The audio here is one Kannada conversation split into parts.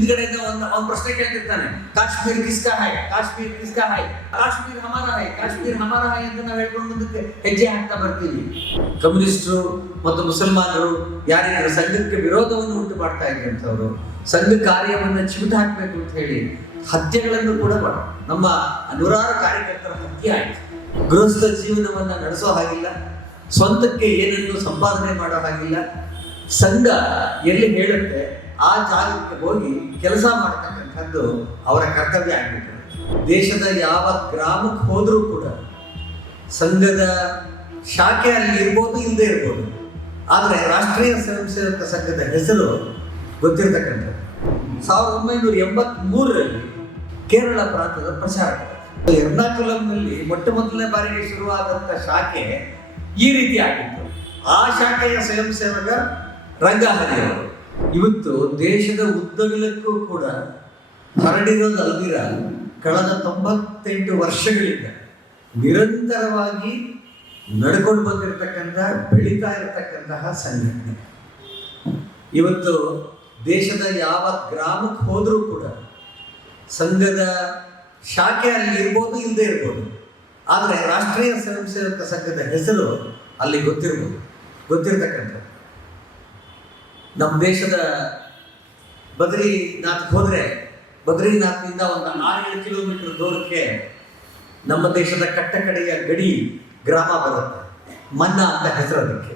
ಹಿಂದ್ಗಡೆಯಿಂದ ಒಂದು ಪ್ರಶ್ನೆ ಕೇಳ್ತಿರ್ತಾನೆ, ಕಾಶ್ಮೀರ್ ಕಿಸ್ಕಾ ಹೈ, ಕಾಶ್ಮೀರ್ ಕಿಸ್ಕಾ ಹೈ, ಕಾಶ್ಮೀರ್ ಹಮಾರ ಹೈ, ಕಾಶ್ಮೀರ್ ಹಮಾರ ಹೈ ಅಂತ ನಾವು ಹೇಳ್ಕೊಂಡು ಮುಂದಕ್ಕೆ ಹೆಜ್ಜೆ ಹಾಕ್ತಾ ಬರ್ತೀವಿ. ಕಮ್ಯುನಿಸ್ಟರು ಮತ್ತು ಮುಸಲ್ಮಾನರು ಯಾರಿದ್ರು ಸಂಘಕ್ಕೆ ವಿರೋಧವನ್ನು ಉಂಟು ಮಾಡ್ತಾ ಇದ್ದಂಥವ್ರು, ಸಂಘ ಕಾರ್ಯವನ್ನು ಚಿವುಟ ಹಾಕಬೇಕು ಅಂತ ಹೇಳಿ ಹತ್ಯೆಗಳನ್ನು ಕೂಡ ನಮ್ಮ ನೂರಾರು ಕಾರ್ಯಕರ್ತರ ಹತ್ಯೆ ಆಯಿತು. ಗೃಹಸ್ಥ ಜೀವನವನ್ನ ನಡೆಸೋ ಹಾಗಿಲ್ಲ, ಸ್ವಂತಕ್ಕೆ ಏನನ್ನು ಸಂಪಾದನೆ ಮಾಡೋ ಹಾಗಿಲ್ಲ. ಸಂಘ ಎಲ್ಲಿ ಹೇಳುತ್ತೆ ಆ ಜಾಗಕ್ಕೆ ಹೋಗಿ ಕೆಲಸ ಮಾಡ್ತಕ್ಕಂಥದ್ದು ಅವರ ಕರ್ತವ್ಯ ಆಗಬೇಕು. ದೇಶದ ಯಾವ ಗ್ರಾಮಕ್ಕೆ ಹೋದರೂ ಕೂಡ ಸಂಘದ ಶಾಖೆ ಅಲ್ಲಿ ಇರ್ಬೋದು, ಇಲ್ಲದೆ ಇರ್ಬೋದು, ಆದರೆ ರಾಷ್ಟ್ರೀಯ ಸ್ವಯಂ ಸೇವಕ ಸಂಘದ ಹೆಸರು ಗೊತ್ತಿರತಕ್ಕಂಥದ್ದು. 1983ರಲ್ಲಿ ಕೇರಳ ಪ್ರಾಂತದ ಪ್ರಚಾರಕ ಎರ್ನಾಕುಲಂನಲ್ಲಿ ಮೊಟ್ಟ ಮೊದಲನೇ ಬಾರಿಗೆ ಶುರುವಾದಂಥ ಶಾಖೆ ಈ ರೀತಿ ಆಗಿತ್ತು. ಆ ಶಾಖೆಯ ಸ್ವಯಂ ಸೇವಕ ರಂಗಹರಿಯವರು ಇವತ್ತು ದೇಶದ ಉದ್ದಗಲಕ್ಕೂ ಕೂಡ ಹರಡಿರೋದಲ್ದಿರ ಕಳೆದ 98 ವರ್ಷಗಳಿಂದ ನಿರಂತರವಾಗಿ ನಡ್ಕೊಂಡು ಬಂದಿರತಕ್ಕಂಥ ಬೆಳೀತಾ ಇರತಕ್ಕಂತಹ ಸಂಘಟನೆ. ಇವತ್ತು ದೇಶದ ಯಾವ ಗ್ರಾಮಕ್ಕೆ ಹೋದರೂ ಕೂಡ ಸಂಘದ ಶಾಖೆ ಅಲ್ಲಿ ಇರ್ಬೋದು, ಇಲ್ಲದೆ ಇರ್ಬೋದು, ಆದರೆ ರಾಷ್ಟ್ರೀಯ ಸ್ವಯಂ ಸೇವಕ ಸಂಘದ ಹೆಸರು ಅಲ್ಲಿ ಗೊತ್ತಿರತಕ್ಕಂಥದ್ದು. ನಮ್ಮ ದೇಶದ ಬದ್ರಿನಾಥ್ಗೆ ಹೋದರೆ ಬದ್ರಿನಾಥ್ನಿಂದ ಒಂದು 6-7 ಕಿಲೋಮೀಟರ್ ದೂರಕ್ಕೆ ನಮ್ಮ ದೇಶದ ಕಟ್ಟಕಡೆಯ ಗಡಿ ಗ್ರಾಮ ಬರುತ್ತೆ, ಮನ್ನಾ ಅಂತ ಹೆಸರು ಅದಕ್ಕೆ.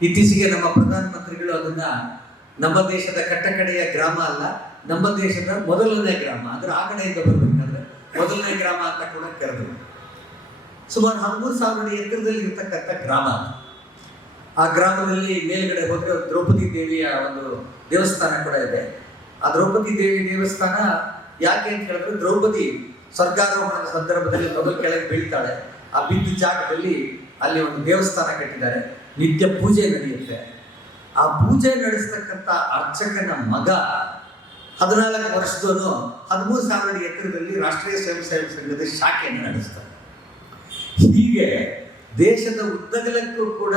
ಇತ್ತೀಚೆಗೆ ನಮ್ಮ ಪ್ರಧಾನಮಂತ್ರಿಗಳು ಅದನ್ನ ನಮ್ಮ ದೇಶದ ಕಟ್ಟಕಡೆಯ ಗ್ರಾಮ ಅಲ್ಲ, ನಮ್ಮ ದೇಶದ ಮೊದಲನೇ ಗ್ರಾಮ, ಅಂದ್ರೆ ಆ ಕಡೆಯಿಂದ ಬರ್ಬೇಕಾದ್ರೆ ಮೊದಲನೇ ಗ್ರಾಮ ಅಂತ ಕೂಡ ಕರೆದರು. ಸುಮಾರು 13,000 ಎಕರೆದಲ್ಲಿ ಇರ್ತಕ್ಕಂಥ ಗ್ರಾಮ. ಆ ಗ್ರಾಮದಲ್ಲಿ ಮೇಲ್ಗಡೆ ಹೋದ್ರೆ ದ್ರೌಪದಿ ದೇವಿಯ ಒಂದು ದೇವಸ್ಥಾನ ಕೂಡ ಇದೆ. ಆ ದ್ರೌಪದಿ ದೇವಿ ದೇವಸ್ಥಾನ ಯಾಕೆ ಅಂತ ಹೇಳಿದ್ರೆ, ದ್ರೌಪದಿ ಸ್ವರ್ಗಾರೋಹಣದ ಸಂದರ್ಭದಲ್ಲಿ ಮೊದಲು ಕೆಳಗೆ ಬೀಳ್ತಾಳೆ. ಆ ಬಿದ್ದ ಜಾಗದಲ್ಲಿ ಅಲ್ಲಿ ಒಂದು ದೇವಸ್ಥಾನ ಕಟ್ಟಿದ್ದಾರೆ, ನಿತ್ಯ ಪೂಜೆ ನಡೆಯುತ್ತೆ. ಆ ಪೂಜೆ ನಡೆಸ್ತಕ್ಕಂಥ ಅರ್ಚಕನ ಮಗ 14 ವರ್ಷದವನು 13,000 ಎಕರೆದಲ್ಲಿ ರಾಷ್ಟ್ರೀಯ ಸ್ವಯಂ ಸೇವಕ ಸಂಘದ ಶಾಖೆಯನ್ನು ನಡೆಸ್ತಾರೆ. ಹೀಗೆ ದೇಶದ ಉದ್ದಗಲಕ್ಕೂ ಕೂಡ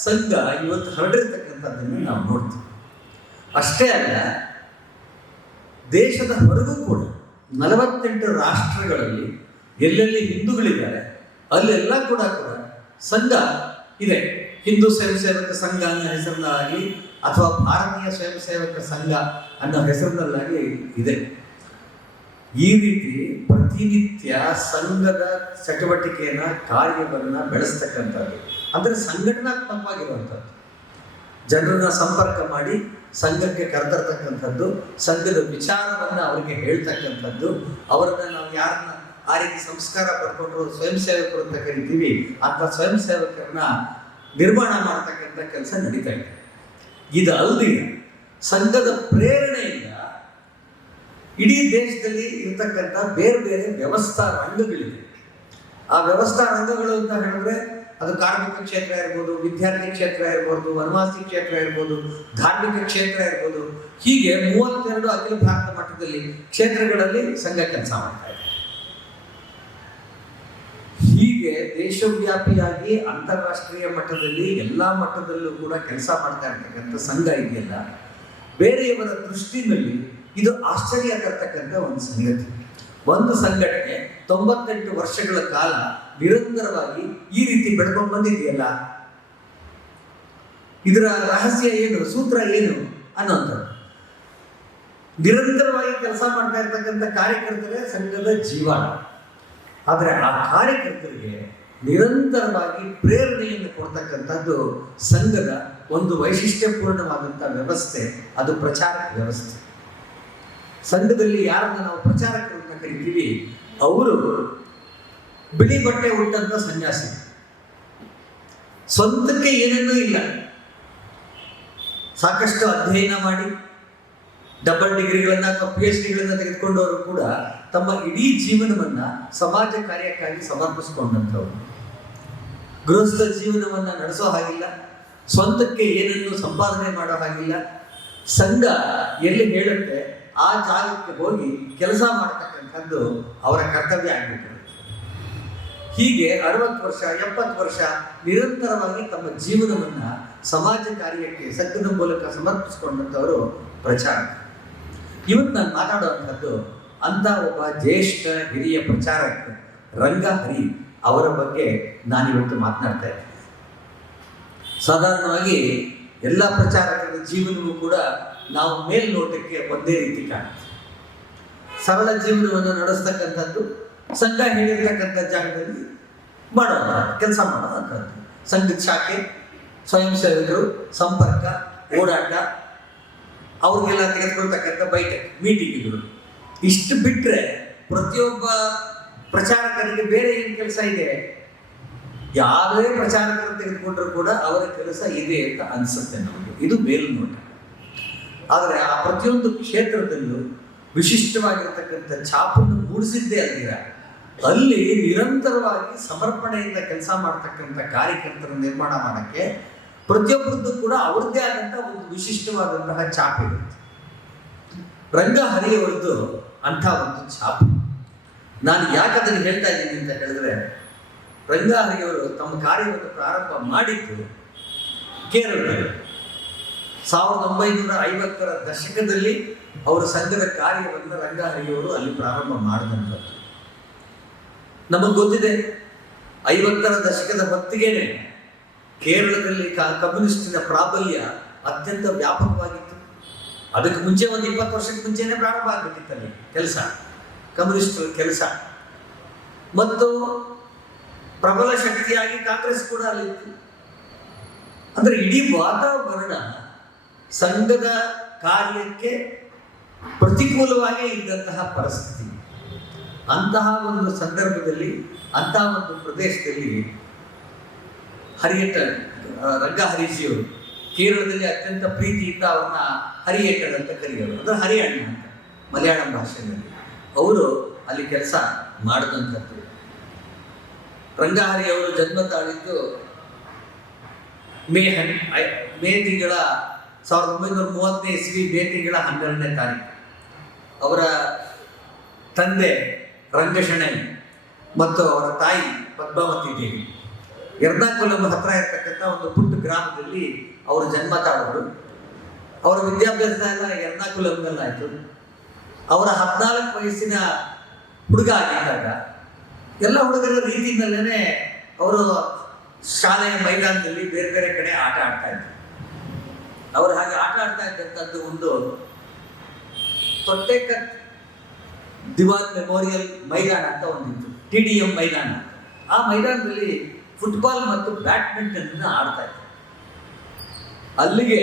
ಸಂಘ ಇವತ್ತು ಹರಡಿರ್ತಕ್ಕಂಥದ್ದನ್ನು ನಾವು ನೋಡ್ತೀವಿ. ಅಷ್ಟೇ ಅಲ್ಲ, ದೇಶದ ಹೊರಗೂ ಕೂಡ 48 ರಾಷ್ಟ್ರಗಳಲ್ಲಿ ಎಲ್ಲೆಲ್ಲಿ ಹಿಂದೂಗಳಿದ್ದಾರೆ ಅಲ್ಲೆಲ್ಲ ಕೂಡ ಸಂಘ ಇದೆ. ಹಿಂದೂ ಸ್ವಯಂ ಸೇವಕ ಸಂಘ ಅನ್ನೋ ಹೆಸರಿನಲ್ಲಾಗಲಿ ಅಥವಾ ಭಾರತೀಯ ಸ್ವಯಂ ಸೇವಕ ಸಂಘ ಅನ್ನೋ ಹೆಸರಿನಲ್ಲಾಗಿ ಇದೆ. ಈ ರೀತಿ ಪ್ರತಿನಿತ್ಯ ಸಂಘದ ಚಟುವಟಿಕೆಯನ್ನ ಕಾರ್ಯವನ್ನ ಬೆಳೆಸ್ತಕ್ಕಂಥದ್ದು, ಅಂದರೆ ಸಂಘಟನಾತ್ಮಕವಾಗಿರುವಂಥದ್ದು. ಜನರನ್ನ ಸಂಪರ್ಕ ಮಾಡಿ ಸಂಘಕ್ಕೆ ಕರೆತರ್ತಕ್ಕಂಥದ್ದು, ಸಂಘದ ವಿಚಾರವನ್ನು ಅವರಿಗೆ ಹೇಳ್ತಕ್ಕಂಥದ್ದು, ಅವರನ್ನ ನಾವು ಯಾರನ್ನ ಆ ರೀತಿ ಸಂಸ್ಕಾರ ಪಡ್ಕೊಂಡ್ರು ಸ್ವಯಂ ಸೇವಕರು ಅಂತ ಕರಿತೀವಿ, ಅಂತ ಸ್ವಯಂ ಸೇವಕರನ್ನ ನಿರ್ಮಾಣ ಮಾಡ್ತಕ್ಕಂಥ ಕೆಲಸ ನಡೀತಾ ಇದೆ. ಇದು ಅಲ್ಲದೆ ಸಂಘದ ಪ್ರೇರಣೆಯಿಂದ ಇಡೀ ದೇಶದಲ್ಲಿ ಇರ್ತಕ್ಕಂಥ ಬೇರೆ ಬೇರೆ ವ್ಯವಸ್ಥಾ ರಂಗಗಳಿವೆ. ಆ ವ್ಯವಸ್ಥಾ ರಂಗಗಳು ಅಂತ ಹೇಳಿದ್ರೆ ಅದು ಕಾರ್ಮಿಕ ಕ್ಷೇತ್ರ ಇರ್ಬೋದು, ವಿದ್ಯಾರ್ಥಿ ಕ್ಷೇತ್ರ ಇರ್ಬೋದು, ವನವಾಸಿ ಕ್ಷೇತ್ರ ಇರ್ಬೋದು, ಧಾರ್ಮಿಕ ಕ್ಷೇತ್ರ ಇರ್ಬೋದು. ಹೀಗೆ 32 ಅಖಿಲ ಭಾರತ ಮಟ್ಟದಲ್ಲಿ ಕ್ಷೇತ್ರಗಳಲ್ಲಿ ಸಂಘ ಕೆಲಸ ಮಾಡ್ತಾ ಇದೆ. ಹೀಗೆ ದೇಶವ್ಯಾಪಿಯಾಗಿ ಅಂತಾರಾಷ್ಟ್ರೀಯ ಮಟ್ಟದಲ್ಲಿ ಎಲ್ಲ ಮಟ್ಟದಲ್ಲೂ ಕೂಡ ಕೆಲಸ ಮಾಡ್ತಾ ಇರ್ತಕ್ಕಂಥ ಸಂಘ ಇದೆಯಲ್ಲ, ಬೇರೆಯವರ ದೃಷ್ಟಿನಲ್ಲಿ ಇದು ಆಶ್ಚರ್ಯ ತರ್ತಕ್ಕಂಥ ಒಂದು ಸಂಗತಿ. ಒಂದು ಸಂಘಟನೆ 98 ವರ್ಷಗಳ ಕಾಲ ನಿರಂತರವಾಗಿ ಈ ರೀತಿ ಬೆಳ್ಕೊಂಡು ಬಂದಿದೆಯಲ್ಲ, ಇದರ ರಹಸ್ಯ ಏನು, ಸೂತ್ರ ಏನು ಅನ್ನೋಂಥದ್ದು. ನಿರಂತರವಾಗಿ ಕೆಲಸ ಮಾಡ್ತಾ ಇರ್ತಕ್ಕಂಥ ಕಾರ್ಯಕರ್ತರೇ ಸಂಘದ ಜೀವನ. ಆದರೆ ಆ ಕಾರ್ಯಕರ್ತರಿಗೆ ನಿರಂತರವಾಗಿ ಪ್ರೇರಣೆಯನ್ನು ಕೊಡ್ತಕ್ಕಂಥದ್ದು ಸಂಘದ ಒಂದು ವೈಶಿಷ್ಟ್ಯಪೂರ್ಣವಾದಂಥ ವ್ಯವಸ್ಥೆ, ಅದು ಪ್ರಚಾರಕ ವ್ಯವಸ್ಥೆ. ಸಂಘದಲ್ಲಿ ಯಾರನ್ನ ನಾವು ಪ್ರಚಾರಕರು ಅಂತ ಕರಿತೀವಿ, ಅವರು ಬಿಳಿ ಬಟ್ಟೆ ಉಟ್ಟಂತ ಸನ್ಯಾಸಿ, ಸ್ವಂತಕ್ಕೆ ಏನನ್ನೂ ಇಲ್ಲ, ಸಾಕಷ್ಟು ಅಧ್ಯಯನ ಮಾಡಿ ಡಬಲ್ ಡಿಗ್ರಿಗಳನ್ನ ಅಥವಾ PhDಗಳನ್ನ ತೆಗೆದುಕೊಂಡವರು ಕೂಡ ತಮ್ಮ ಇಡೀ ಜೀವನವನ್ನ ಸಮಾಜ ಕಾರ್ಯಕ್ಕಾಗಿ ಸಮರ್ಪಿಸಿಕೊಂಡಂಥವ್ರು. ಗೃಹಸ್ಥ ಜೀವನವನ್ನ ನಡೆಸೋ ಹಾಗಿಲ್ಲ, ಸ್ವಂತಕ್ಕೆ ಏನನ್ನು ಸಂಪಾದನೆ ಮಾಡೋ ಹಾಗಿಲ್ಲ. ಸಂಘ ಎಲ್ಲಿ ಹೇಳುತ್ತೆ ಆ ಜಾಗಕ್ಕೆ ಹೋಗಿ ಕೆಲಸ ಮಾಡ್ತಕ್ಕಂಥದ್ದು ಅವರ ಕರ್ತವ್ಯ ಆಗಬೇಕು. ಹೀಗೆ 60 ವರ್ಷ 70 ವರ್ಷ ನಿರಂತರವಾಗಿ ತಮ್ಮ ಜೀವನವನ್ನ ಸಮಾಜ ಕಾರ್ಯಕ್ಕೆ ಸಂಘದ ಮೂಲಕ ಸಮರ್ಪಿಸಿಕೊಂಡಂಥವರು ಪ್ರಚಾರ. ಇವತ್ತು ನಾನು ಮಾತಾಡುವಂಥದ್ದು ಅಂಥ ಒಬ್ಬ ಜ್ಯೇಷ್ಠ ಹಿರಿಯ ಪ್ರಚಾರಕ ರಂಗ ಹರಿ ಅವರ ಬಗ್ಗೆ ನಾನಿವತ್ತು ಮಾತನಾಡ್ತಾ ಇದ್ದೇನೆ. ಸಾಧಾರಣವಾಗಿ ಎಲ್ಲ ಪ್ರಚಾರಕರ ಜೀವನವೂ ಕೂಡ ನಾವು ಮೇಲ್ನೋಟಕ್ಕೆ ಒಂದೇ ರೀತಿ ಕಾಣುತ್ತೆ. ಸರಳ ಜೀವನವನ್ನು ನಡೆಸ್ತಕ್ಕಂಥದ್ದು, ಸಂಘ ಹೇಳಿರ್ತಕ್ಕಂಥ ಜಾಗದಲ್ಲಿ ಮಾಡೋಣ, ಕೆಲಸ ಮಾಡೋದಂಥದ್ದು, ಸಂಘದ ಶಾಖೆ, ಸ್ವಯಂ ಸೇವಕರು, ಸಂಪರ್ಕ, ಓಡಾಟ, ಅವ್ರಿಗೆಲ್ಲ ತೆಗೆದುಕೊಳ್ತಕ್ಕಂಥ ಬೈಠಕ್, ಮೀಟಿಂಗ್ಗಳು. ಇಷ್ಟು ಬಿಟ್ಟರೆ ಪ್ರತಿಯೊಬ್ಬ ಪ್ರಚಾರಕರಿಗೆ ಬೇರೆ ಏನು ಕೆಲಸ ಇದೆ? ಯಾವುದೇ ಪ್ರಚಾರಕರು ತೆಗೆದುಕೊಂಡ್ರೂ ಕೂಡ ಅವರ ಕೆಲಸ ಇದೆ ಅಂತ ಅನಿಸುತ್ತೆ ನಮಗೆ. ಇದು ಮೇಲ್ನೋಟ. ಆದರೆ ಆ ಪ್ರತಿಯೊಂದು ಕ್ಷೇತ್ರದಲ್ಲೂ ವಿಶಿಷ್ಟವಾಗಿರ್ತಕ್ಕಂಥ ಛಾಪನ್ನು ಮೂಡಿಸಿದ್ದೇ ಅಲ್ದಿರ ಅಲ್ಲಿ ನಿರಂತರವಾಗಿ ಸಮರ್ಪಣೆಯಿಂದ ಕೆಲಸ ಮಾಡ್ತಕ್ಕಂಥ ಕಾರ್ಯಕರ್ತರ ನಿರ್ಮಾಣ ಮಾಡೋಕ್ಕೆ ಪ್ರತಿಯೊಬ್ಬರದ್ದು ಕೂಡ ಅವ್ರದ್ದೇ ಆದಂಥ ಒಂದು ವಿಶಿಷ್ಟವಾದಂತಹ ಛಾಪ್ ಇರುತ್ತೆ. ರಂಗ ಹರಿಯವರದ್ದು ಅಂಥ ಒಂದು ಛಾಪು. ನಾನು ಯಾಕೆ ಅದನ್ನು ಹೇಳ್ತಾ ಇದ್ದೀನಿ ಅಂತ ಹೇಳಿದ್ರೆ, ರಂಗ ಹರಿಯವರು ತಮ್ಮ ಕಾರ್ಯವನ್ನು ಪ್ರಾರಂಭ ಮಾಡಿದ್ದು ಕೇರಳದಲ್ಲಿ 1950ರ ದಶಕದಲ್ಲಿ ಅವರ ಸಂಘದ ಕಾರ್ಯವನ್ನು ರಂಗ ಹರಿಯವರು ಅಲ್ಲಿ ಪ್ರಾರಂಭ ಮಾಡಿದಂಥದ್ದು. ನಮಗೆ ಗೊತ್ತಿದೆ, 50ರ ದಶಕದ ಹೊತ್ತಿಗೆನೆ ಕೇರಳದಲ್ಲಿ ಕಮ್ಯುನಿಸ್ಟಿನ ಪ್ರಾಬಲ್ಯ ಅತ್ಯಂತ ವ್ಯಾಪಕವಾಗಿತ್ತು. ಅದಕ್ಕೆ ಮುಂಚೆ ಒಂದು 20 ವರ್ಷಕ್ಕೆ ಮುಂಚೆನೇ ಪ್ರಾರಂಭ ಆಗಬೇಕಿತ್ತು ಅಲ್ಲಿ ಕೆಲಸ, ಕಮ್ಯುನಿಸ್ಟ್ ಕೆಲಸ. ಮತ್ತು ಪ್ರಬಲ ಶಕ್ತಿಯಾಗಿ ಕಾಂಗ್ರೆಸ್ ಕೂಡ ಅಲ್ಲಿತ್ತು. ಅಂದರೆ ಇಡೀ ವಾತಾವರಣ ಸಂಘದ ಕಾರ್ಯಕ್ಕೆ ಪ್ರತಿಕೂಲವಾಗಿ ಇದ್ದಂತಹ ಪರಿಸ್ಥಿತಿ. ಅಂತಹ ಒಂದು ಸಂದರ್ಭದಲ್ಲಿ, ಅಂತಹ ಒಂದು ಪ್ರದೇಶದಲ್ಲಿ ಹರಿಯಟ ರಂಗ ಹರೀಶಿಯವರು ಕೇರಳದಲ್ಲಿ ಅತ್ಯಂತ ಪ್ರೀತಿಯಿಂದ ಅವ್ರನ್ನ ಹರಿಯಟರ್ ಅಂತ ಕರೆಯೋರು, ಅಂದರೆ ಹರಿಯಣ್ಣ ಅಂತ ಮಲಯಾಳಂ ಭಾಷೆಯಲ್ಲಿ. ಅವರು ಅಲ್ಲಿ ಕೆಲಸ ಮಾಡಿದಂಥದ್ದು. ರಂಗಹರಿ ಅವರು ಜನ್ಮ ತಾಳಿದ್ದು ಮೇ ತಿಂಗಳ 1930ನೇ ಇಸ್ವಿ ಮೇ ತಿಂಗಳ 12ನೇ ತಾರೀಕು. ಅವರ ತಂದೆ ರಂಗಶೆಣೈ ಮತ್ತು ಅವರ ತಾಯಿ ಪದ್ಮಾವತಿ ದೇವಿ ಎರ್ನಾಕುಲಂ ಹತ್ರ ಇರ್ತಕ್ಕಂಥ ಒಂದು ಪುಟ್ಟ ಗ್ರಾಮದಲ್ಲಿ ಅವರು ಜನ್ಮ ತಾಳೋರು. ಅವರ ವಿದ್ಯಾಭ್ಯಾಸ ಎಲ್ಲ ಎರ್ನಾಕುಲಂನಲ್ಲಾಯಿತು. ಅವರ 14 ವಯಸ್ಸಿನ ಹುಡುಗ ಆಗಿದ್ದಾಗ ಎಲ್ಲ ಹುಡುಗರ ರೀತಿಯಲ್ಲೇ ಅವರು ಶಾಲೆಯ ಮೈದಾನದಲ್ಲಿ ಬೇರೆ ಬೇರೆ ಕಡೆ ಆಟ ಆಡ್ತಾ ಇದ್ರು. ಅವರು ಹಾಗೆ ಆಟ ಆಡ್ತಾ ಇದ್ದಂಥದ್ದು ಒಂದು ತೊಟ್ಟೆಕತ್ ದಿವಾನ್ ಮೆಮೋರಿಯಲ್ ಮೈದಾನ ಅಂತ ಒಂದಿತ್ತು, TDM ಮೈದಾನ. ಆ ಮೈದಾನದಲ್ಲಿ ಫುಟ್ಬಾಲ್ ಮತ್ತು ಬ್ಯಾಡ್ಮಿಂಟನ್ ಆಡ್ತಾ ಇದ್ರು. ಅಲ್ಲಿಗೆ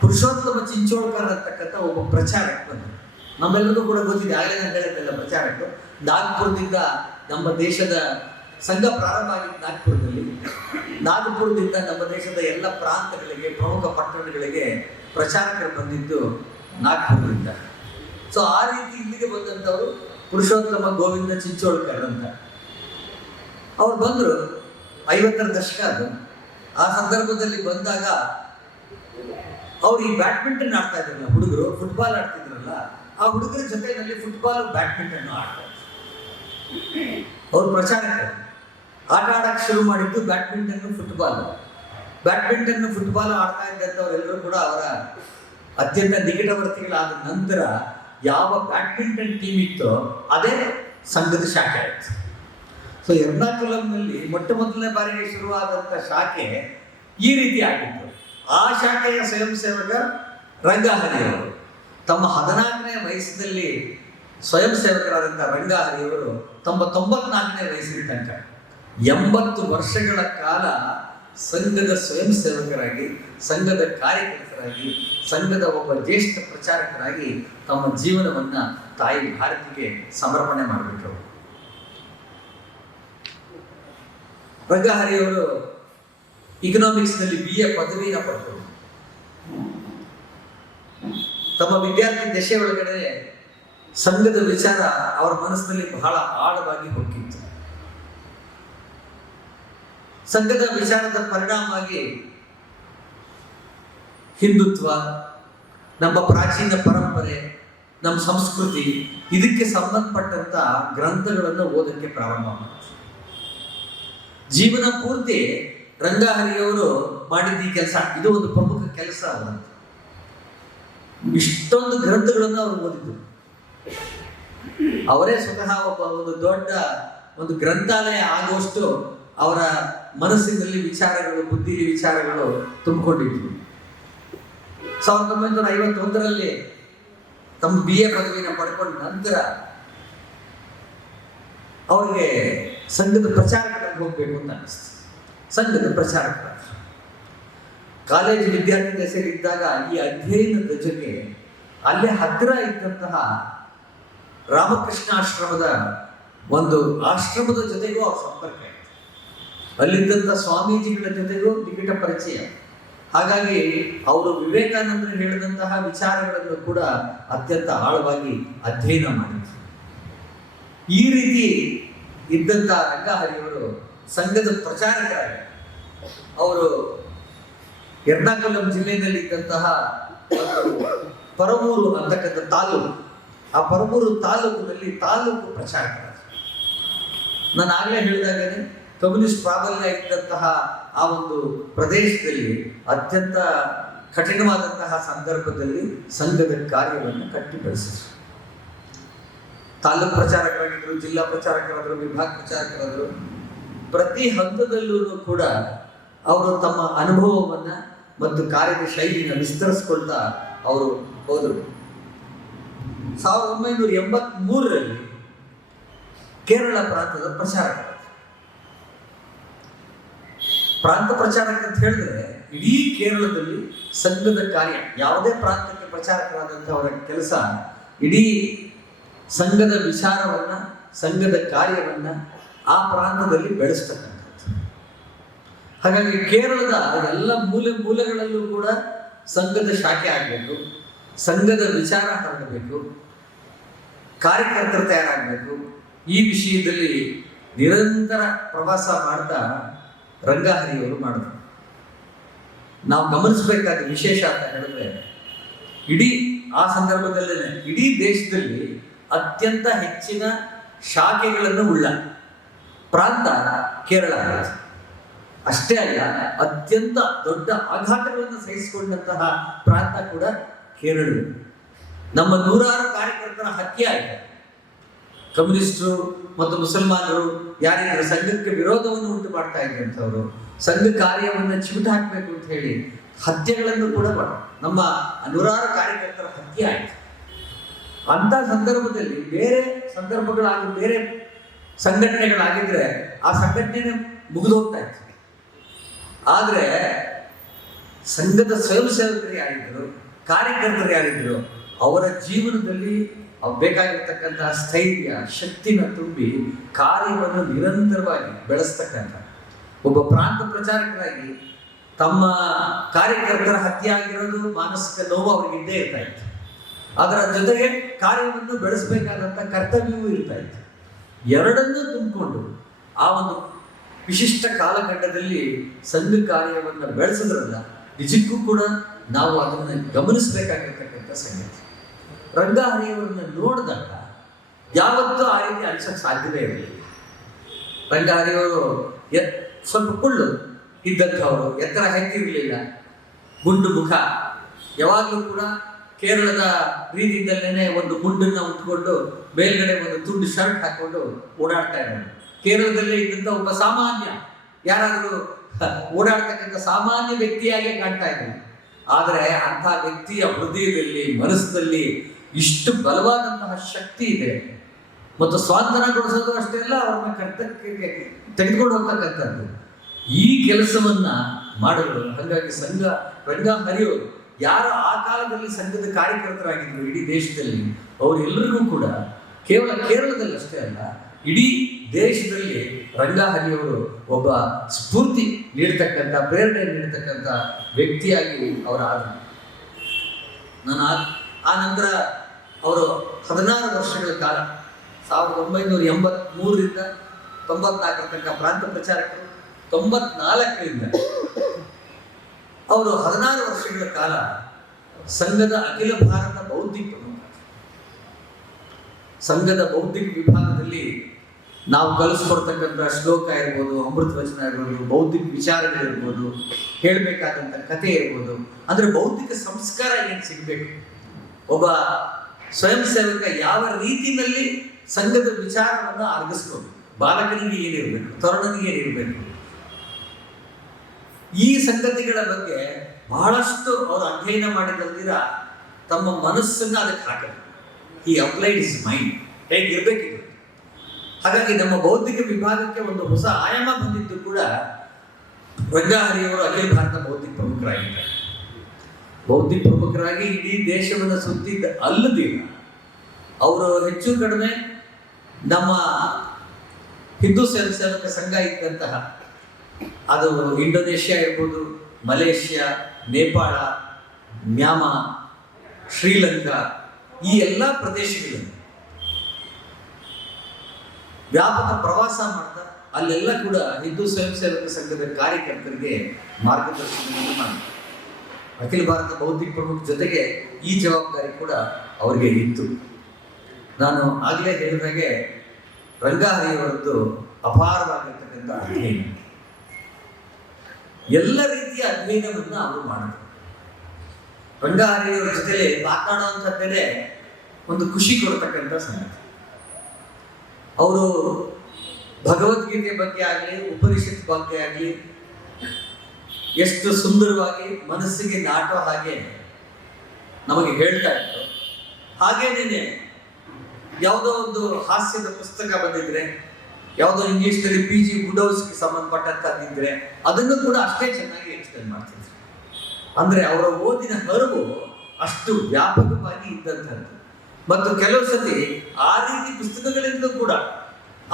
ಪುರುಷೋತ್ತಮ ಚಿಂಚೋಳ್ಕರ್ ಅಂತಕ್ಕಂಥ ಒಬ್ಬ ಪ್ರಚಾರಕ ಬಂದರು. ನಮ್ಮೆಲ್ಲರಿಗೂ ಕೂಡ ಗೊತ್ತಿದೆ, ಆಗಲೇ ನಾನು ಹೇಳಿದ್ದೆಲ್ಲ ಪ್ರಚಾರಕರು. ನಾಗ್ಪುರದಿಂದ ನಮ್ಮ ದೇಶದ ಸಂಘ ಪ್ರಾರಂಭ ಆಗಿದ್ದು ನಾಗ್ಪುರದಲ್ಲಿ. ನಾಗಪುರದಿಂದ ನಮ್ಮ ದೇಶದ ಎಲ್ಲ ಪ್ರಾಂತಗಳಿಗೆ, ಪ್ರಮುಖ ಪಟ್ಟಣಗಳಿಗೆ ಪ್ರಚಾರಕರು ಬಂದಿದ್ದು ನಾಗ್ಪುರದಿಂದ. ಸೊ ಆ ರೀತಿ ಇಲ್ಲಿಗೆ ಬಂದಂಥವರು ಪುರುಷೋತ್ತಮ ಗೋವಿಂದ ಚಿಂಚೋಳ್ಕರ್ ಅಂತ. ಅವ್ರು ಬಂದರು, 50ರ ದಶಕ ಅದು. ಆ ಸಂದರ್ಭದಲ್ಲಿ ಬಂದಾಗ ಅವ್ರು ಈ ಬ್ಯಾಡ್ಮಿಂಟನ್ ಆಡ್ತಾ ಇದ್ರಲ್ಲ ಹುಡುಗರು, ಫುಟ್ಬಾಲ್ ಆಡ್ತಿದ್ರಲ್ಲ, ಆ ಹುಡುಗರ ಜೊತೆಯಲ್ಲಿ ಫುಟ್ಬಾಲ್ ಬ್ಯಾಡ್ಮಿಂಟನ್ ಆಡ್ತಾ ಇದ್ರು. ಅವ್ರು ಪ್ರಚಾರಕರು. ಆಟ ಆಡಕ್ಕೆ ಶುರು ಮಾಡಿದ್ದು ಬ್ಯಾಡ್ಮಿಂಟನ್ ಫುಟ್ಬಾಲ್ ಆಡ್ತಾ ಇದ್ದಂಥವರೆಲ್ಲರೂ ಕೂಡ ಅವರ ಅತ್ಯಂತ ನಿಕಟವರ್ತಿಗಳಾದ ನಂತರ ಯಾವ ಬ್ಯಾಡ್ಮಿಂಟನ್ ಟೀಮ್ ಇತ್ತೋ ಅದೇ ಸಂಘದ ಶಾಖೆ ಆಯಿತು. ಸೊ ಎರ್ನಾಕುಲಂನಲ್ಲಿ ಮೊಟ್ಟ ಮೊದಲನೇ ಬಾರಿಗೆ ಶುರುವಾದಂಥ ಶಾಖೆ ಈ ರೀತಿ ಆಗಿತ್ತು. ಆ ಶಾಖೆಯ ಸ್ವಯಂ ಸೇವಕ ರಂಗಹರಿಯವರು ತಮ್ಮ 14ನೇ ವಯಸ್ಸಿನಲ್ಲಿ ಸ್ವಯಂ ಸೇವಕರಾದಂಥ ರಂಗಹರಿಯವರು ತಮ್ಮ 94ನೇ ವಯಸ್ಸಿನ ತನಕ 80 ವರ್ಷಗಳ ಕಾಲ ಸಂಘದ ಸ್ವಯಂ ಸೇವಕರಾಗಿ, ಸಂಘದ ಕಾರ್ಯಕರ್ತರಾಗಿ, ಸಂಘದ ಒಬ್ಬ ಜ್ಯೇಷ್ಠ ಪ್ರಚಾರಕರಾಗಿ ತಮ್ಮ ಜೀವನವನ್ನು ತಾಯಿ ಭಾರತಿಗೆ ಸಮರ್ಪಣೆ ಮಾಡಿಬಿಟ್ರು. ರಂಗಹರಿಯವರು ಇಕನಾಮಿಕ್ಸ್ನಲ್ಲಿ BA ಪದವಿನ ಪಡೆದರು. ತಮ್ಮ ವಿದ್ಯಾರ್ಥಿ ದಶೆ ಒಳಗಡೆ ಸಂಘದ ವಿಚಾರ ಅವರ ಮನಸ್ಸಿನಲ್ಲಿ ಬಹಳ ಆಳವಾಗಿ ಹೊಕ್ಕಿತ್ತು. ಸಂಘದ ವಿಚಾರದ ಪರಿಣಾಮವಾಗಿ ಹಿಂದುತ್ವ, ನಮ್ಮ ಪ್ರಾಚೀನ ಪರಂಪರೆ, ನಮ್ಮ ಸಂಸ್ಕೃತಿ, ಇದಕ್ಕೆ ಸಂಬಂಧಪಟ್ಟಂತ ಗ್ರಂಥಗಳನ್ನು ಓದಕ್ಕೆ ಪ್ರಾರಂಭ ಮಾಡಿದ್ರು. ಜೀವನ ಪೂರ್ತಿ ರಂಗಹರಿಯವರು ಮಾಡಿದ ಈ ಕೆಲಸ, ಇದು ಒಂದು ಪ್ರಮುಖ ಕೆಲಸ ಅವರಂತೆ. ಇಷ್ಟೊಂದು ಗ್ರಂಥಗಳನ್ನು ಅವರು ಓದಿದ್ರು. ಅವರೇ ಸ್ವತಃ ಒಂದು ದೊಡ್ಡ ಒಂದು ಗ್ರಂಥಾಲಯ ಆಗುವಷ್ಟು ಅವರ ಮನಸ್ಸಿನಲ್ಲಿ ವಿಚಾರಗಳು, ಬುದ್ಧಿಲಿ ವಿಚಾರಗಳು ತುಂಬಿಕೊಂಡಿದ್ವು. 1951ರಲ್ಲಿ ತಮ್ಮ BA ಪದವಿನ ಪಡ್ಕೊಂಡ ನಂತರ ಅವ್ರಿಗೆ ಸಂಘದ ಪ್ರಚಾರಕರಾಗಿ ಹೋಗ್ಬೇಕು ಅಂತ ಅನಿಸ್ತು. ಸಂಘದ ಪ್ರಚಾರಕರಾಗಿ ಕಾಲೇಜು ವಿದ್ಯಾರ್ಥಿ ದಶೆಯಲ್ಲಿದ್ದಾಗ ಈ ಅಧ್ಯಯನದ ಜೊತೆ ಅಲ್ಲೇ ಹತ್ತಿರ ಇದ್ದಂತಹ ರಾಮಕೃಷ್ಣ ಆಶ್ರಮದ ಒಂದು ಆಶ್ರಮದ ಜೊತೆಗೂ ಅವ್ರ ಸಂಪರ್ಕ ಇತ್ತು. ಅಲ್ಲಿದ್ದಂಥ ಸ್ವಾಮೀಜಿಗಳ ಜೊತೆಗೂ ನಿಕಟ ಪರಿಚಯ. ಹಾಗಾಗಿ ಅವರು ವಿವೇಕಾನಂದರು ಹೇಳಿದಂತಹ ವಿಚಾರಗಳನ್ನು ಕೂಡ ಅತ್ಯಂತ ಆಳವಾಗಿ ಅಧ್ಯಯನ ಮಾಡಿದರು. ಈ ರೀತಿ ಇದ್ದಂಥ ರಂಗಹರಿಯವರು ಸಂಘದ ಪ್ರಚಾರಕರಾಗಿ ಅವರು ಎರ್ನಾಕುಲಂ ಜಿಲ್ಲೆಯಲ್ಲಿ ಇದ್ದಂತಹ ಪರಮೂರು ಅಂತಕ್ಕಂಥ ತಾಲೂಕು, ಆ ಪರಮೂರು ತಾಲೂಕಿನಲ್ಲಿ ತಾಲೂಕು ಪ್ರಚಾರಕರಾಗಿ, ನಾನು ಆಗಲೇ ಹೇಳಿದಾಗಲೇ ಕಮ್ಯುನಿಸ್ಟ್ ಪ್ರಾಬಲ್ಯ ಇದ್ದಂತಹ ಆ ಒಂದು ಪ್ರದೇಶದಲ್ಲಿ ಅತ್ಯಂತ ಕಠಿಣವಾದಂತಹ ಸಂದರ್ಭದಲ್ಲಿ ಸಂಘದ ಕಾರ್ಯವನ್ನು ಕಟ್ಟಿ ಬೆಳೆಸಿದರು. ತಾಲೂಕು ಪ್ರಚಾರಕರಾಗಿದ್ದರು, ಜಿಲ್ಲಾ ಪ್ರಚಾರಕರಾದರು, ವಿಭಾಗ ಪ್ರಚಾರಕರಾದರು. ಪ್ರತಿ ಹಂತದಲ್ಲೂ ಕೂಡ ಅವರು ತಮ್ಮ ಅನುಭವವನ್ನು ಮತ್ತು ಕಾರ್ಯದ ಶೈಲಿನ ವಿಸ್ತರಿಸ್ಕೊಳ್ತಾ ಅವರು ಹೋದರು. 1983ರಲ್ಲಿ ಕೇರಳ ಪ್ರಾಂತದ ಪ್ರಚಾರಕ. ಪ್ರಾಂತ ಪ್ರಚಾರಕ ಅಂತ ಹೇಳಿದ್ರೆ ಇಡೀ ಕೇರಳದಲ್ಲಿ ಸಂಘದ ಕಾರ್ಯ, ಯಾವುದೇ ಪ್ರಾಂತಕ್ಕೆ ಪ್ರಚಾರಕರಾದಂಥವರ ಕೆಲಸ ಇಡೀ ಸಂಘದ ವಿಚಾರವನ್ನ, ಸಂಘದ ಕಾರ್ಯವನ್ನ ಆ ಪ್ರಾಂತದಲ್ಲಿ ಬೆಳೆಸ್ತಕ್ಕಂಥದ್ದು. ಹಾಗಾಗಿ ಕೇರಳದ ಎಲ್ಲ ಮೂಲೆಗಳಲ್ಲೂ ಕೂಡ ಸಂಘದ ಶಾಖೆ ಆಗಬೇಕು, ಸಂಘದ ವಿಚಾರ ಹರಡಬೇಕು, ಕಾರ್ಯಕರ್ತರು ತಯಾರಾಗಬೇಕು. ಈ ವಿಷಯದಲ್ಲಿ ನಿರಂತರ ಪ್ರವಾಸ ಮಾಡ್ತಾ ರಂಗಹರಿಯವರು ಮಾಡಿದ್ರು. ನಾವು ಗಮನಿಸಬೇಕಾದ ವಿಶೇಷ ಅಂತ ಹೇಳಿದ್ರೆ, ಇಡೀ ಆ ಸಂದರ್ಭದಲ್ಲೇ ಇಡೀ ದೇಶದಲ್ಲಿ ಅತ್ಯಂತ ಹೆಚ್ಚಿನ ಶಾಖೆಗಳನ್ನು ಉಳ್ಳ ಪ್ರಾಂತ ಕೇರಳ. ಅಷ್ಟೇ ಅಲ್ಲ, ಅತ್ಯಂತ ದೊಡ್ಡ ಆಘಾತಗಳನ್ನು ಸಹಿಸಿಕೊಂಡಂತಹ ಪ್ರಾಂತ ಕೂಡ ಕೇರಳ. ನಮ್ಮ ನೂರಾರು ಕಾರ್ಯಕರ್ತರ ಹತ್ಯೆ ಆಯಿತು. ಕಮ್ಯುನಿಸ್ಟರು ಮತ್ತು ಮುಸಲ್ಮಾನರು ಯಾರಿದ್ರು ಸಂಘಕ್ಕೆ ವಿರೋಧವನ್ನು ಉಂಟು ಮಾಡ್ತಾ ಇದ್ದಂಥವ್ರು, ಸಂಘ ಕಾರ್ಯವನ್ನು ಚಿವುಟು ಹಾಕಬೇಕು ಅಂತ ಹೇಳಿ ಹತ್ಯೆಗಳನ್ನು ಕೂಡ ನಮ್ಮ ನೂರಾರು ಕಾರ್ಯಕರ್ತರ ಹತ್ಯೆ ಆಯಿತು. ಅಂತ ಸಂದರ್ಭದಲ್ಲಿ ಬೇರೆ ಸಂದರ್ಭಗಳಾಗಿ ಬೇರೆ ಸಂಘಟನೆಗಳಾಗಿದ್ರೆ ಆ ಸಂಘಟನೆ ಮುಗಿದು ಹೋಗ್ತಾ ಇತ್ತು. ಆದರೆ ಸಂಘದ ಸ್ವಯಂ ಸೇವಕರು ಯಾರಿದ್ರು, ಕಾರ್ಯಕರ್ತರು ಯಾರಿದ್ರು, ಅವರ ಜೀವನದಲ್ಲಿ ಬೇಕಾಗಿರ್ತಕ್ಕಂತಹ ಸ್ಥೈರ್ಯ, ಶಕ್ತಿನ ತುಂಬಿ ಕಾರ್ಯವನ್ನು ನಿರಂತರವಾಗಿ ಬೆಳೆಸ್ತಕ್ಕಂಥ ಒಬ್ಬ ಪ್ರಾಂತ ಪ್ರಚಾರಕರಾಗಿ ತಮ್ಮ ಕಾರ್ಯಕರ್ತರ ಹತ್ಯೆ ಆಗಿರೋದು ಮಾನಸಿಕ ನೋವು ಅವ್ರಿಗೆ ಇದ್ದೇ ಇರ್ತಾ ಇತ್ತು. ಅದರ ಜೊತೆಗೆ ಕಾರ್ಯವನ್ನು ಬೆಳೆಸಬೇಕಾದಂಥ ಕರ್ತವ್ಯವೂ ಇರ್ತಾ ಇತ್ತು. ಎರಡನ್ನೂ ತುಂಬಿಕೊಂಡು ಆ ಒಂದು ವಿಶಿಷ್ಟ ಕಾಲಘಟ್ಟದಲ್ಲಿ ಸಂಘ ಕಾರ್ಯವನ್ನು ಬೆಳೆಸಿದ್ರಲ್ಲ, ನಿಜಕ್ಕೂ ಕೂಡ ನಾವು ಅದನ್ನು ಗಮನಿಸಬೇಕಾಗಿರ್ತಕ್ಕಂಥ ಸಂಗತಿ. ರಂಗಹರಿಯವರನ್ನ ನೋಡಿದಾಗ ಯಾವತ್ತೂ ಆ ರೀತಿ ಅನಿಸಕ್ಕೆ ಸಾಧ್ಯವೇ ಇರಲಿಲ್ಲ. ರಂಗಹರಿಯವರು ಸ್ವಲ್ಪ ಕುಳ್ಳು ಇದ್ದಂಥವರು, ಎತ್ತರ ಹೆಚ್ಚಿರಲಿಲ್ಲ, ಗುಂಡು ಮುಖ, ಯಾವಾಗಲೂ ಕೂಡ ಕೇರಳದ ರೀತಿಯಿಂದಲೇ ಒಂದು ಗುಂಡನ್ನು ಉಟ್ಕೊಂಡು ಮೇಲ್ಗಡೆ ಒಂದು ತುಂಡು ಶರ್ಟ್ ಹಾಕೊಂಡು ಓಡಾಡ್ತಾ ಇದ್ದಾರೆ. ಕೇರಳದಲ್ಲೇ ಇದ್ದಂಥ ಒಬ್ಬ ಸಾಮಾನ್ಯ, ಯಾರಾದರೂ ಓಡಾಡ್ತಕ್ಕಂಥ ಸಾಮಾನ್ಯ ವ್ಯಕ್ತಿಯಾಗೇ ಕಾಣ್ತಾ ಇದ್ದಾರೆ. ಆದರೆ ಅಂಥ ವ್ಯಕ್ತಿಯ ಹೃದಯದಲ್ಲಿ, ಮನಸ್ಸಲ್ಲಿ ಇಷ್ಟು ಬಲವಾದಂತಹ ಶಕ್ತಿ ಇದೆ ಮತ್ತು ಸ್ವಾಂತನಗೊಳಿಸೋದು ಅಷ್ಟೇ ಅಲ್ಲ, ಅವ್ರನ್ನ ಕರ್ತಕ್ಕೆ ತೆಗೆದುಕೊಂಡು ಹೋಗ್ತಕ್ಕಂಥದ್ದು. ಈ ಕೆಲಸವನ್ನ ಮಾಡಿದ್ರು. ಹಾಗಾಗಿ ಸಂಘ ರಂಗಹರಿಯವರು ಯಾರು ಆ ಕಾಲದಲ್ಲಿ ಸಂಘದ ಕಾರ್ಯಕರ್ತರಾಗಿದ್ರು ಇಡೀ ದೇಶದಲ್ಲಿ, ಅವರೆಲ್ಲರಿಗೂ ಕೂಡ ಕೇವಲ ಕೇರಳದಲ್ಲಿ ಅಷ್ಟೇ ಅಲ್ಲ, ಇಡೀ ದೇಶದಲ್ಲಿ ರಂಗಹರಿಯವರು ಒಬ್ಬ ಸ್ಫೂರ್ತಿ ನೀಡ್ತಕ್ಕಂಥ, ಪ್ರೇರಣೆ ನೀಡ್ತಕ್ಕಂಥ ವ್ಯಕ್ತಿಯಾಗಿ ಅವರು ಆದರು. ನಾನು ಆ ನಂತರ ಅವರು 16 ವರ್ಷಗಳ ಕಾಲ 1983ರಿಂದ 94 ತನಕ ಪ್ರಾಂತ ಪ್ರಚಾರಕರು, 94ರಿಂದ ಅವರು 16 ವರ್ಷಗಳ ಕಾಲ ಸಂಘದ ಅಖಿಲ ಭಾರತ ಬೌದ್ಧಿಕ ಸಂಘದ ಬೌದ್ಧಿಕ ವಿಭಾಗದಲ್ಲಿ ನಾವು ಕಲಿಸ್ಕೊಡ್ತಕ್ಕಂಥ ಶ್ಲೋಕ ಇರ್ಬೋದು, ಅಮೃತ ವಚನ ಇರ್ಬೋದು, ಬೌದ್ಧಿಕ ವಿಚಾರಗಳಿರ್ಬೋದು, ಹೇಳಬೇಕಾದಂಥ ಕಥೆ ಇರ್ಬೋದು, ಅಂದರೆ ಬೌದ್ಧಿಕ ಸಂಸ್ಕಾರ ಏನು ಸಿಗಬೇಕು, ಒಬ್ಬ ಸ್ವಯಂ ಸೇವಕ ಯಾವ ರೀತಿಯಲ್ಲಿ ಸಂಘದ ವಿಚಾರವನ್ನು ಅರಗಿಸ್ಕೋಬೇಕು, ಬಾಲಕನಿಗೆ ಏನಿರಬೇಕು, ತರುಣನಿಗೆ ಏನಿರಬೇಕು, ಈ ಸಂಗತಿಗಳ ಬಗ್ಗೆ ಬಹಳಷ್ಟು ಅವರು ಅಧ್ಯಯನ ಮಾಡಿದಲ್ದಿರ ತಮ್ಮ ಮನಸ್ಸನ್ನ ಅದಕ್ಕೆ ಹಾಕಬೇಕು. ಈ ಅಪ್ಲೈಡ್ ಇಸ್ ಮೈಂಡ್ ಹೇಗಿರ್ಬೇಕಿದೆ. ಹಾಗಾಗಿ ನಮ್ಮ ಬೌದ್ಧಿಕ ವಿಭಾಗಕ್ಕೆ ಒಂದು ಹೊಸ ಆಯಾಮ ಬಂದಿದ್ದು ಕೂಡ ರಂಗಾಹರಿಯವರು ಅಖಿಲ ಭಾರತ ಬೌದ್ಧಿಕ ಪ್ರಮುಖರಾಗಿದ್ದಾರೆ. ಬೌದ್ಧಿಕ ಪ್ರಮುಖರಾಗಿ ಇಡೀ ದೇಶವನ್ನು ಸುತ್ತಿದ್ದ ಅಲ್ಲದಿಲ್ಲ, ಅವರು ಹೆಚ್ಚು ಕಡಿಮೆ ನಮ್ಮ ಹಿಂದೂ ಸ್ವಯಂ ಸೇವಕ ಸಂಘ ಇದ್ದಂತಹ ಅದು ಇಂಡೋನೇಷ್ಯಾ ಇರ್ಬೋದು, ಮಲೇಷ್ಯಾ, ನೇಪಾಳ, ಮ್ಯಾಮಾ, ಶ್ರೀಲಂಕಾ, ಈ ಎಲ್ಲ ಪ್ರದೇಶಗಳಲ್ಲಿ ವ್ಯಾಪಕ ಪ್ರವಾಸ ಮಾಡ್ತಾ ಅಲ್ಲೆಲ್ಲ ಕೂಡ ಹಿಂದೂ ಸ್ವಯಂ ಸೇವಕ ಸಂಘದ ಕಾರ್ಯಕರ್ತರಿಗೆ ಮಾರ್ಗದರ್ಶನವನ್ನು ಮಾಡ್ತಾರೆ. ಅಖಿಲ ಭಾರತ ಬೌದ್ಧಿಕ ಪ್ರಮುಖ ಜೊತೆಗೆ ಈ ಜವಾಬ್ದಾರಿ ಕೂಡ ಅವರಿಗೆ ಇತ್ತು. ನಾನು ಆಗಲೇ ಹೇಳಿದಾಗೆ ರಂಗಾಹರಿಯವರದ್ದು ಅಪಾರವಾಗಿರ್ತಕ್ಕಂಥ ಅಧ್ಯಯನ, ಎಲ್ಲ ರೀತಿಯ ಅಧ್ಯಯನವನ್ನು ಅವರು ಮಾಡಿದ್ರು. ರಂಗಾಹರಿಯವರ ಜೊತೆಲೆ ಮಾತನಾಡುವಂಥದ್ದೇ ಒಂದು ಖುಷಿ ಕೊಡ್ತಕ್ಕಂಥ ಸಂಗತಿ. ಅವರು ಭಗವದ್ಗೀತೆ ಬಗ್ಗೆ ಆಗಲಿ, ಉಪನಿಷತ್ ಬಗ್ಗೆ ಆಗಲಿ ಎಷ್ಟು ಸುಂದರವಾಗಿ ಮನಸ್ಸಿಗೆ ನಾಟೋ ಹಾಗೆ ನಮಗೆ ಹೇಳ್ತಾ ಇದ್ರು. ಹಾಗೇನೇನೆ ಯಾವುದೋ ಒಂದು ಹಾಸ್ಯದ ಪುಸ್ತಕ ಬಂದಿದ್ರೆ, ಯಾವುದೋ ಇಂಗ್ಲಿಷ್ನಲ್ಲಿ PG ವುಡ್ಹೌಸ್ಗೆ ಸಂಬಂಧಪಟ್ಟಂತದ್ದಿದ್ರೆ ಅದನ್ನು ಕೂಡ ಅಷ್ಟೇ ಚೆನ್ನಾಗಿ ಎಕ್ಸ್ಪ್ಲೇನ್ ಮಾಡ್ತಿದ್ರು. ಅಂದ್ರೆ ಅವರ ಓದಿನ ಹರಿವು ಅಷ್ಟು ವ್ಯಾಪಕವಾಗಿ ಇದ್ದಂಥದ್ದು. ಮತ್ತು ಕೆಲವು ಸತಿ ಆ ರೀತಿ ಪುಸ್ತಕಗಳಿಂದ ಕೂಡ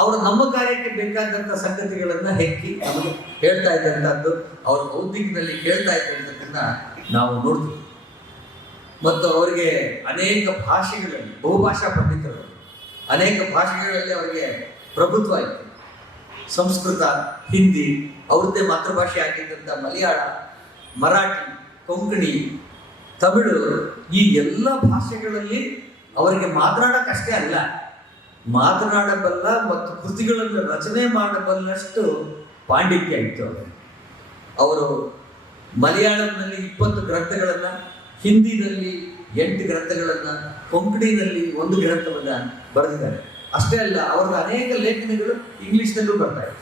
ಅವರು ನಮ್ಮ ಕಾರ್ಯಕ್ಕೆ ಬೇಕಾದಂಥ ಸಂಗತಿಗಳನ್ನ ಹೆಕ್ಕಿ ನಮಗೆ ಹೇಳ್ತಾ ಇದ್ದಂಥದ್ದು, ಅವರ ಬೌದ್ಧಿಕದಲ್ಲಿ ಹೇಳ್ತಾ ಇದ್ದಂಥದ್ದನ್ನ ನಾವು ನೋಡ್ತೀವಿ. ಮತ್ತು ಅವರಿಗೆ ಅನೇಕ ಭಾಷೆಗಳಲ್ಲಿ, ಬಹುಭಾಷಾ ಪಂಡಿತರು, ಅನೇಕ ಭಾಷೆಗಳಲ್ಲಿ ಅವರಿಗೆ ಪ್ರಭುತ್ವ ಇತ್ತು. ಸಂಸ್ಕೃತ, ಹಿಂದಿ, ಅವ್ರದ್ದೇ ಮಾತೃಭಾಷೆ ಆಗಿದ್ದಂಥ ಮಲಯಾಳ, ಮರಾಠಿ, ಕೊಂಕಣಿ, ತಮಿಳು, ಈ ಎಲ್ಲ ಭಾಷೆಗಳಲ್ಲಿ ಅವರಿಗೆ ಮಾತನಾಡಕ್ಕಷ್ಟೇ ಅಲ್ಲ, ಮಾತನಾಡಬಲ್ಲ ಮತ್ತು ಕೃತಿಗಳನ್ನು ರಚನೆ ಮಾಡಬಲ್ಲಷ್ಟು ಪಾಂಡಿತ್ಯ ಇತ್ತು ಅವರಿಗೆ. ಅವರು ಮಲಯಾಳಂನಲ್ಲಿ 20 ಗ್ರಂಥಗಳನ್ನು, ಹಿಂದಿನಲ್ಲಿ 8 ಗ್ರಂಥಗಳನ್ನು, ಕೊಂಕಣಿನಲ್ಲಿ 1 ಗ್ರಂಥವನ್ನು ಬರೆದಿದ್ದಾರೆ. ಅಷ್ಟೇ ಅಲ್ಲ, ಅವರ ಅನೇಕ ಲೇಖನಗಳು ಇಂಗ್ಲಿಷ್ನಲ್ಲೂ ಬರ್ತಾ ಇದೆ.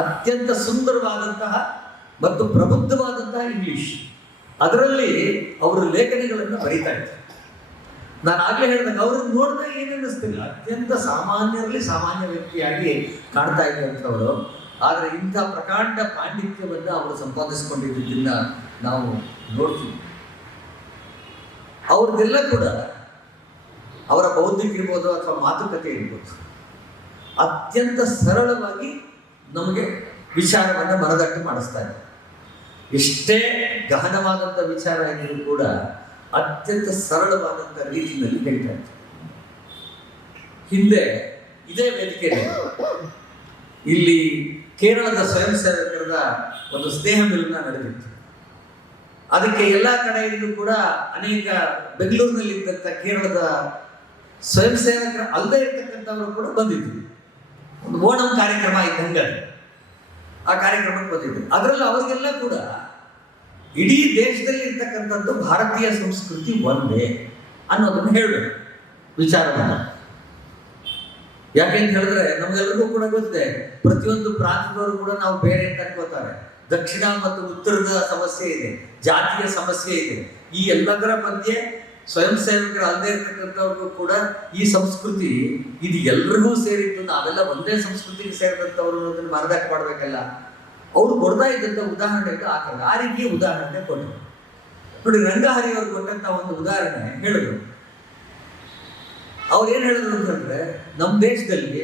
ಅತ್ಯಂತ ಸುಂದರವಾದಂತಹ ಮತ್ತು ಪ್ರಬುದ್ಧವಾದಂತಹ ಇಂಗ್ಲಿಷ್, ಅದರಲ್ಲಿ ಅವರ ಲೇಖನಗಳನ್ನು ಬರೀತಾ ಇದ್ದಾರೆ. ನಾನು ಆಗ್ಲೇ ಹೇಳಿದಾಗ ಅವ್ರನ್ನ ನೋಡಿದಾಗ ಏನಿಸ್ತಿಲ್ಲ, ಅತ್ಯಂತ ಸಾಮಾನ್ಯರಲ್ಲಿ ಸಾಮಾನ್ಯ ವ್ಯಕ್ತಿಯಾಗಿ ಕಾಣ್ತಾ ಇದ್ದಂಥವರು. ಆದರೆ ಇಂಥ ಪ್ರಕಾಂಡ ಪಾಂಡಿತ್ಯವನ್ನು ಅವರು ಸಂಪಾದಿಸಿಕೊಂಡಿದ್ದನ್ನ ನಾವು ನೋಡ್ತೀವಿ. ಅವ್ರದ್ದೆಲ್ಲ ಕೂಡ ಅವರ ಬೌದ್ಧಿಕ ಇರ್ಬೋದು ಅಥವಾ ಮಾತುಕತೆ ಇರ್ಬೋದು, ಅತ್ಯಂತ ಸರಳವಾಗಿ ನಮಗೆ ವಿಚಾರವನ್ನು ಮನದಟ್ಟು ಮಾಡಿಸ್ತಾ ಇದೆ. ಎಷ್ಟೇ ಗಹನವಾದಂಥ ವಿಚಾರ ಇದ್ದರೂ ಕೂಡ ಅತ್ಯಂತ ಸರಳವಾದಂಥ ರೀತಿಯಲ್ಲಿ ಹೇಳ್ತಾ ಇತ್ತು. ಹಿಂದೆ ಇದೇ ವೇದಿಕೆಯಲ್ಲಿ ಇಲ್ಲಿ ಕೇರಳದ ಸ್ವಯಂ ಸೇವಕರ ಒಂದು ಸ್ನೇಹ ಮಿಲನ ನಡೆದಿತ್ತು. ಅದಕ್ಕೆ ಎಲ್ಲ ಕಡೆಯಲ್ಲೂ ಕೂಡ ಅನೇಕ ಬೆಂಗಳೂರಿನಲ್ಲಿ ಇದ್ದಂಥ ಕೇರಳದ ಸ್ವಯಂ ಸೇವಕರ ಅಲ್ಲದೆ ಇರ್ತಕ್ಕಂಥವರು ಕೂಡ ಬಂದಿದ್ರು. ಒಂದು ಓಣಂ ಕಾರ್ಯಕ್ರಮ ಇದ್ದಂಗೆ ಆ ಕಾರ್ಯಕ್ರಮಕ್ಕೆ ಬಂದಿದ್ರು. ಅದರಲ್ಲಿ ಅವರಿಗೆಲ್ಲ ಕೂಡ ಇಡೀ ದೇಶದಲ್ಲಿ ಇರ್ತಕ್ಕಂಥದ್ದು ಭಾರತೀಯ ಸಂಸ್ಕೃತಿ ಒಂದೇ ಅನ್ನೋದನ್ನು ಹೇಳಬೇಕು ವಿಚಾರವನ್ನು. ಯಾಕೆಂತ ಹೇಳಿದ್ರೆ ನಮ್ಗೆಲ್ಲರಿಗೂ ಕೂಡ ಗೊತ್ತಿದೆ, ಪ್ರತಿಯೊಂದು ಪ್ರಾಂತದವರು ಕೂಡ ನಾವು ಬೇರೆ ಅಂತ ಅನ್ಕೋತಾರೆ. ದಕ್ಷಿಣ ಮತ್ತು ಉತ್ತರದ ಸಮಸ್ಯೆ ಇದೆ, ಜಾತಿಯ ಸಮಸ್ಯೆ ಇದೆ. ಈ ಎಲ್ಲದರ ಮಧ್ಯೆ ಸ್ವಯಂ ಸೇವಕರು ಅಲ್ಲದೆ ಇರ್ತಕ್ಕಂಥವ್ರಿಗೂ ಕೂಡ ಈ ಸಂಸ್ಕೃತಿ ಇದು ಎಲ್ರಿಗೂ ಸೇರಿತ್ತು, ನಾವೆಲ್ಲ ಒಂದೇ ಸಂಸ್ಕೃತಿಗೆ ಸೇರಿದಂಥವ್ರು ಅನ್ನೋದನ್ನು ಮನದಟ್ಟು ಮಾಡಬೇಕಲ್ಲ. ಅವರು ಕೊಡ್ತಾ ಇದ್ದಂಥ ಉದಾಹರಣೆಗಳು ಆ ರೀತಿಯ ಉದಾಹರಣೆ ಕೊಟ್ಟರು. ನೋಡಿ, ರಂಗಾಹರಿಯವರು ಕೊಟ್ಟಂತ ಒಂದು ಉದಾಹರಣೆ ಹೇಳಿದ್ರು. ಅವ್ರು ಏನ್ ಹೇಳಿದ್ರು ಅಂತಂದ್ರೆ, ನಮ್ಮ ದೇಶದಲ್ಲಿ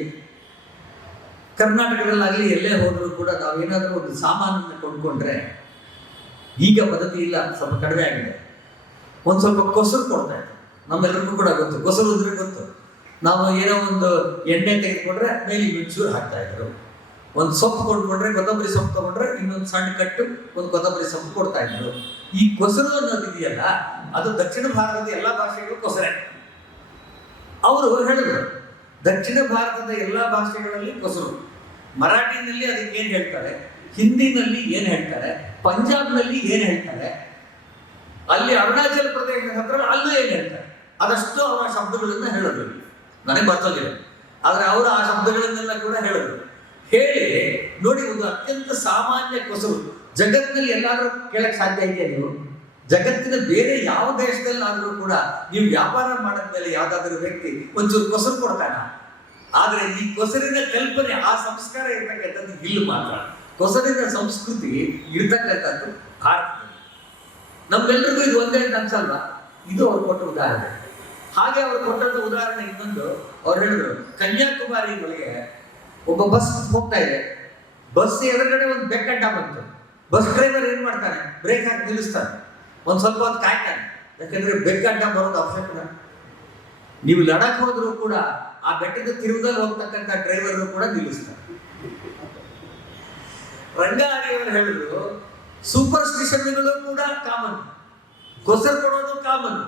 ಕರ್ನಾಟಕದಲ್ಲಾಗಲಿ ಎಲ್ಲೇ ಹೋದರೂ ಕೂಡ ನಾವೇನಾದ್ರೂ ಒಂದು ಸಾಮಾನನ್ನು ಕೊಂಡ್ಕೊಂಡ್ರೆ, ಈಗ ಪದ್ಧತಿ ಇಲ್ಲ, ಸ್ವಲ್ಪ ಕಡಿಮೆ ಆಗಿದೆ, ಒಂದು ಸ್ವಲ್ಪ ಕೊಸರು ಕೊಡ್ತಾ ಇತ್ತು. ನಮ್ಮೆಲ್ಲರಿಗೂ ಕೂಡ ಗೊತ್ತು, ಕೊಸರು ಅಂದ್ರೆ ಗೊತ್ತು. ನಾವು ಏನೋ ಒಂದು ಎಣ್ಣೆ ತೆಗೆದುಕೊಂಡ್ರೆ ಮೇಲೆ ಮೆಣಸೂರು ಹಾಕ್ತಾ ಇದ್ರು. ಒಂದು ಸೊಪ್ಪು ಕೊಂಡ್ಕೊಂಡ್ರೆ, ಕೊತ್ತಂಬರಿ ಸೊಪ್ಪು ತಗೊಂಡ್ರೆ ಇನ್ನೊಂದು ಸಣ್ಣ ಕಟ್ಟು ಒಂದು ಕೊತ್ತಂಬರಿ ಸೊಪ್ಪು ಕೊಡ್ತಾ ಇದ್ರು. ಈ ಕೊಸರು ಅನ್ನೋದು ಇದೆಯಲ್ಲ, ಅದು ದಕ್ಷಿಣ ಭಾರತದ ಎಲ್ಲ ಭಾಷೆಗಳು ಕೊಸರೆ. ಅವರು ಹೇಳಿದ್ರು, ದಕ್ಷಿಣ ಭಾರತದ ಎಲ್ಲ ಭಾಷೆಗಳಲ್ಲಿ ಕೊಸರು. ಮರಾಠಿನಲ್ಲಿ ಅದಕ್ಕೆ ಏನ್ ಹೇಳ್ತಾರೆ, ಹಿಂದಿನಲ್ಲಿ ಏನ್ ಹೇಳ್ತಾರೆ, ಪಂಜಾಬ್ನಲ್ಲಿ ಏನ್ ಹೇಳ್ತಾರೆ, ಅಲ್ಲಿ ಅರುಣಾಚಲ ಪ್ರದೇಶ ಹತ್ರ ಅಲ್ಲೂ ಏನ್ ಹೇಳ್ತಾರೆ. ಅದಷ್ಟು ಅವರ ಶಬ್ದಗಳನ್ನ ಹೇಳೋದು, ನನಗೆ ಬರ್ತೋದಿಲ್ಲ, ಆದರೆ ಅವರು ಆ ಶಬ್ದಗಳನ್ನೆಲ್ಲ ಕೂಡ ಹೇಳೋದು. ಹೇಳಿ ನೋಡಿ, ಒಂದು ಅತ್ಯಂತ ಸಾಮಾನ್ಯ ಕೊಸರು ಜಗತ್ತಿನಲ್ಲಿ ಎಲ್ಲಾದ್ರೂ ಕೇಳಕ್ ಸಾಧ್ಯ ಇದೆಯಾ ನೀವು? ಜಗತ್ತಿನ ಬೇರೆ ಯಾವ ದೇಶದಲ್ಲಾದ್ರೂ ಕೂಡ ನೀವು ವ್ಯಾಪಾರ ಮಾಡಿದ್ಮೇಲೆ ಯಾವ್ದಾದ್ರು ವ್ಯಕ್ತಿ ಒಂಚೂರು ಕೊಸರು ಕೊಡ್ತಾನ? ಆದ್ರೆ ಈ ಕೊಸರಿನ ಕಲ್ಪನೆ, ಆ ಸಂಸ್ಕಾರ ಇರ್ತಕ್ಕಂಥದ್ದು ಇಲ್ಲಿ ಮಾತ್ರ. ಕೊಸರಿನ ಸಂಸ್ಕೃತಿ ಇರ್ತಕ್ಕಂಥದ್ದು ಭಾರತದಲ್ಲಿ. ನಮ್ಮೆಲ್ಲರಿಗೂ ಇದು ಒಂದೇ ಅಂತ ಅನ್ಸಲ್ವಾ? ಇದು ಅವ್ರು ಕೊಟ್ಟ ಉದಾಹರಣೆ. ಹಾಗೆ ಅವ್ರು ಕೊಟ್ಟಂತ ಉದಾಹರಣೆ ಇನ್ನೊಂದು, ಅವ್ರು ಹೇಳಿದ್ರು, ಕನ್ಯಾಕುಮಾರಿ ಒಳಗೆ ಒಬ್ಬ ಬಸ್ ಹೋಗ್ತಾ ಇದೆ. ಬಸ್ ಎದುರುಗಡೆ ಒಂದು ಬೆಕ್ಕಡ್ಡ ಬಂತು. ಬಸ್ ಡ್ರೈವರ್ ಏನ್ ಮಾಡ್ತಾನೆ? ಬ್ರೇಕ್ ಹಾಕಿ ನಿಲ್ಲಿಸ್ತಾನೆ. ಒಂದ್ ಸ್ವಲ್ಪ ಹೊತ್ತು ಕಾಯ್ತಾನೆ, ಯಾಕಂದ್ರೆ ಬೆಕ್ಕಡ್ಡ ಬರೋದು ಅವಶ್ಯಕ. ನೀವು ಲಡಾಖ್ ಹೋದ್ರು ಕೂಡ ಆ ಬೆಟ್ಟದ ತಿರುಗದಲ್ಲಿ ಹೋಗ್ತಕ್ಕಂಥ ಡ್ರೈವರ್ ಕೂಡ ನಿಲ್ಲಿಸ್ತಾರೆ. ರಂಗಾರಿಯವರು ಹೇಳಿದ್ರು, ಸೂಪರ್ ಸ್ಟಿಷನ್ಗಳು ಕೂಡ ಕಾಮನ್, ಕೊಸರು ಕೊಡೋದು ಕಾಮನ್.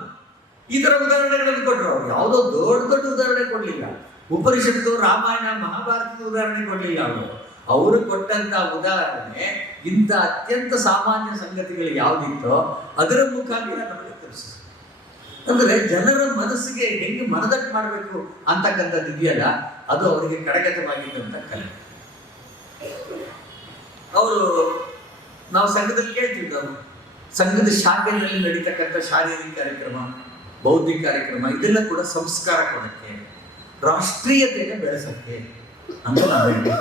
ಈ ತರ ಉದಾಹರಣೆಗಳನ್ನು ಕೊಟ್ಟರು. ಅವ್ರು ಯಾವುದೋ ದೊಡ್ಡ ದೊಡ್ಡ ಉದಾಹರಣೆ ಕೊಡ್ಲಿಲ್ಲ. ಉಪನಿಷತ್ತು, ರಾಮಾಯಣ, ಮಹಾಭಾರತದ ಉದಾಹರಣೆ ಕೊಡ್ಲಿಲ್ಲ. ಅವರು ಕೊಟ್ಟಂತ ಉದಾಹರಣೆ ಇಂಥ ಅತ್ಯಂತ ಸಾಮಾನ್ಯ ಸಂಗತಿಗಳು ಯಾವ್ದಿತ್ತೋ ಅದರ ಮುಖಾಂತರ ನಮಗೆ ತಿಳಿಸಿದ್ರು. ಅಂದ್ರೆ ಜನರ ಮನಸ್ಸಿಗೆ ಹೆಂಗೆ ಮನದಟ್ಟು ಮಾಡಬೇಕು ಅಂತಕ್ಕಂಥದ್ದು ಇದೆಯಲ್ಲ, ಅದು ಅವರಿಗೆ ಕರಗತವಾಗಿದ್ದಂಥ ಕಲೆ. ಅವರು, ನಾವು ಸಂಘದಲ್ಲಿ ಕೇಳ್ತೀವಿ, ನಾವು ಸಂಘದ ಶಾಖೆಯಲ್ಲಿ ನಡೀತಕ್ಕಂಥ ಶಾರೀರಿಕ ಕಾರ್ಯಕ್ರಮ, ಬೌದ್ಧಿಕ ಕಾರ್ಯಕ್ರಮ, ಇದೆಲ್ಲ ಕೂಡ ಸಂಸ್ಕಾರ ಕೊಡಕ್ಕೆ, ರಾಷ್ಟ್ರೀಯತೆಯನ್ನು ಬೆಳೆಸಕ್ಕೆ ಅಂತ ನಾವು ಹೇಳ್ತೀವಿ.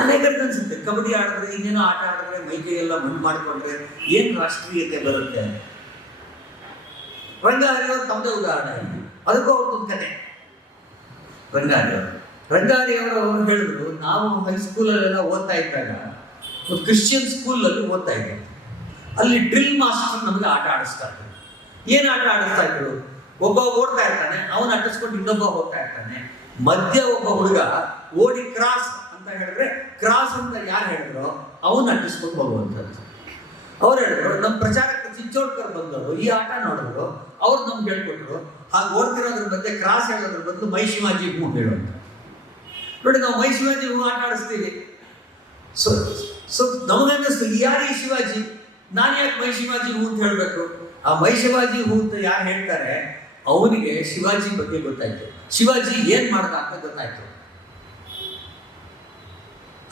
ಅನೇಕರಿಗೆ ಅನ್ಸುತ್ತೆ, ಕಬಡ್ಡಿ ಆಡಿದ್ರೆ, ಇನ್ನೇನೋ ಆಟ ಆಡಿದ್ರೆ, ಮೈಕೈ ಎಲ್ಲ ಮಣ್ಣು ಮಾಡಿಕೊಂಡ್ರೆ ಏನ್ ರಾಷ್ಟ್ರೀಯತೆ ಬರುತ್ತೆ? ರಂಗಾರಿಯವರು ತಮ್ಮದೇ ಉದಾಹರಣೆ, ಅದಕ್ಕೂ ಅವ್ರದ್ದೊಂದು ಕತೆ. ರಂಗಾರಿಯವರು ಹೇಳಿದ್ರು, ನಾವು ಹೈಸ್ಕೂಲಲ್ಲೆಲ್ಲ ಓದ್ತಾ ಇದ್ದಾಗ ಒಂದು ಕ್ರಿಶ್ಚಿಯನ್ ಸ್ಕೂಲಲ್ಲಿ ಓದ್ತಾ ಇದ್ದೆ. ಅಲ್ಲಿ ಡ್ರಿಲ್ ಮಾಸ್ಟರ್ ನಮಗೆ ಆಟ ಆಡಿಸ್ತಾ ಇದ್ರು. ಏನ್ ಆಟ ಆಡಿಸ್ತಾ ಇದ್ರು? ಒಬ್ಬ ಓಡ್ತಾ ಇರ್ತಾನೆ, ಅವನು ಅಟ್ಟಿಸ್ಕೊಂಡು ಇನ್ನೊಬ್ಬ ಹೋಗ್ತಾ ಇರ್ತಾನೆ. ಮಧ್ಯ ಒಬ್ಬ ಹುಡುಗ ಓಡಿ ಕ್ರಾಸ್ ಅಂತ ಹೇಳಿದ್ರೆ, ಕ್ರಾಸ್ ಅಂತ ಯಾರು ಹೇಳಿದ್ರು ಅವನು ಅಟ್ಟಿಸ್ಕೊಂಡು ಹೋಗುವಂಥದ್ದು. ಅವ್ರು ಹೇಳಿದ್ರು, ನಮ್ಮ ಪ್ರಚಾರಕ್ಕೆ ಚಿಚ್ಚೋಡ್ಕರ್ ಬಂದವರು ಈ ಆಟ ನೋಡಿದ್ರು, ಅವ್ರು ನಮ್ಗೆ ಹೇಳ್ಕೊಟ್ರು. ಹಾಗೆ ಓಡ್ತಿರೋದ್ರ ಮಧ್ಯೆ ಕ್ರಾಸ್ ಹೇಳೋದ್ರ ಬದಲು ಮೈ ಶಿವಾಜಿ ಹೂ ಹೇಳುವಂತ. ನೋಡಿ, ನಾವು ಮೈ ಶಿವಾಜಿ ಹೂ ಆಟ ಆಡಿಸ್ತೀವಿ. ಸೊ ನಮಗನ್ನಿಸ್ತು, ಯಾರು ಈ ಶಿವಾಜಿ? ನಾನು ಯಾಕೆ ಮೈ ಶಿವಾಜಿ ಹೂ ಅಂತ ಹೇಳ್ಬೇಕು? ಆ ಮೈ ಶಿವಾಜಿ ಹೂ ಅಂತ ಯಾರು ಹೇಳ್ತಾರೆ ಅವನಿಗೆ ಶಿವಾಜಿ ಬಗ್ಗೆ ಗೊತ್ತಾಯ್ತು, ಶಿವಾಜಿ ಏನ್ ಮಾಡ್ದ ಅಂತ ಗೊತ್ತಾಯ್ತು.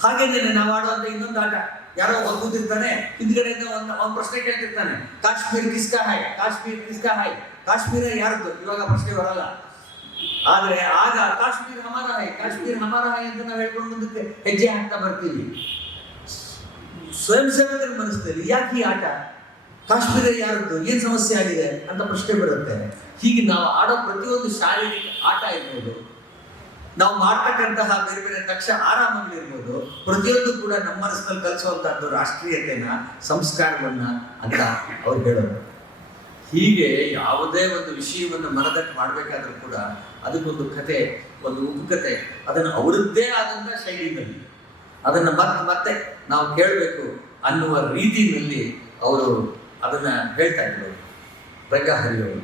ಹಾಗೇನೆ ನಾವು ಆಡುವಂತ ಇನ್ನೊಂದು ಆಟ, ಯಾರೋ ಒಬ್ಬ ಕೂತಿರ್ತಾನೆ, ಹಿಂದ್ಗಡೆಯಿಂದ ಒಂದು ಪ್ರಶ್ನೆ ಕೇಳ್ತಿರ್ತಾನೆ, ಕಾಶ್ಮೀರ್ ಕಿಸ್ಕಾ ಹಾಯ್, ಕಾಶ್ಮೀರ್ ಕಿಸ್ಕಾ ಹಾಯ್. ಕಾಶ್ಮೀರ ಯಾರದ್ದು? ಇವಾಗ ಪ್ರಶ್ನೆ ಬರಲ್ಲ. ಆದ್ರೆ ಆಗ ಕಾಶ್ಮೀರ್ ಹಮಾರ ಹಾಯ್, ಕಾಶ್ಮೀರ್ ಹಮಾರ ಹಾಯ್ ಅಂತ ನಾವು ಹೇಳ್ಕೊಂಡು ಮುಂದಕ್ಕೆ ಹೆಜ್ಜೆ ಹಾಕ್ತಾ ಬರ್ತೀವಿ. ಸ್ವಯಂ ಸೇವಕರ ಮನಸ್ಸಲ್ಲಿ ಯಾಕೆ ಈ ಆಟ? ಕಾಶ್ಮೀರ ಯಾರದ್ದು? ಏನ್ ಸಮಸ್ಯೆ ಆಗಿದೆ ಅಂತ ಪ್ರಶ್ನೆ ಬರುತ್ತೆ. ಹೀಗೆ ನಾವು ಆಡೋ ಪ್ರತಿಯೊಂದು ಶಾರೀರಿಕ ಆಟ ಇರ್ಬೋದು, ನಾವು ಮಾಡ್ತಕ್ಕಂತಹ ಬೇರೆ ಬೇರೆ ದಕ್ಷ ಆರಾಮಗಳಿರ್ಬೋದು, ಪ್ರತಿಯೊಂದು ಕೂಡ ನಮ್ಮ ಮನಸ್ಸಿನಲ್ಲಿ ಕಲಿಸುವಂತಹದ್ದು ರಾಷ್ಟ್ರೀಯತೆನ, ಸಂಸ್ಕಾರವನ್ನ ಅಂತ ಅವ್ರು ಹೇಳೋರು. ಹೀಗೆ ಯಾವುದೇ ಒಂದು ವಿಷಯವನ್ನು ಮನದಟ್ಟು ಮಾಡಬೇಕಾದ್ರೂ ಕೂಡ ಅದಕ್ಕೊಂದು ಕತೆ, ಒಂದು ಉಪಕತೆ, ಅದನ್ನು ಅವರದ್ದೇ ಆದಂಥ ಶೈಲಿಯಲ್ಲಿ ಅದನ್ನು ಮತ್ತೆ ನಾವು ಕೇಳಬೇಕು ಅನ್ನುವ ರೀತಿಯಲ್ಲಿ ಅವರು ಅದನ್ನ ಹೇಳ್ತಾ ಇದ್ರು ರಂಗಹರಿಯವರು.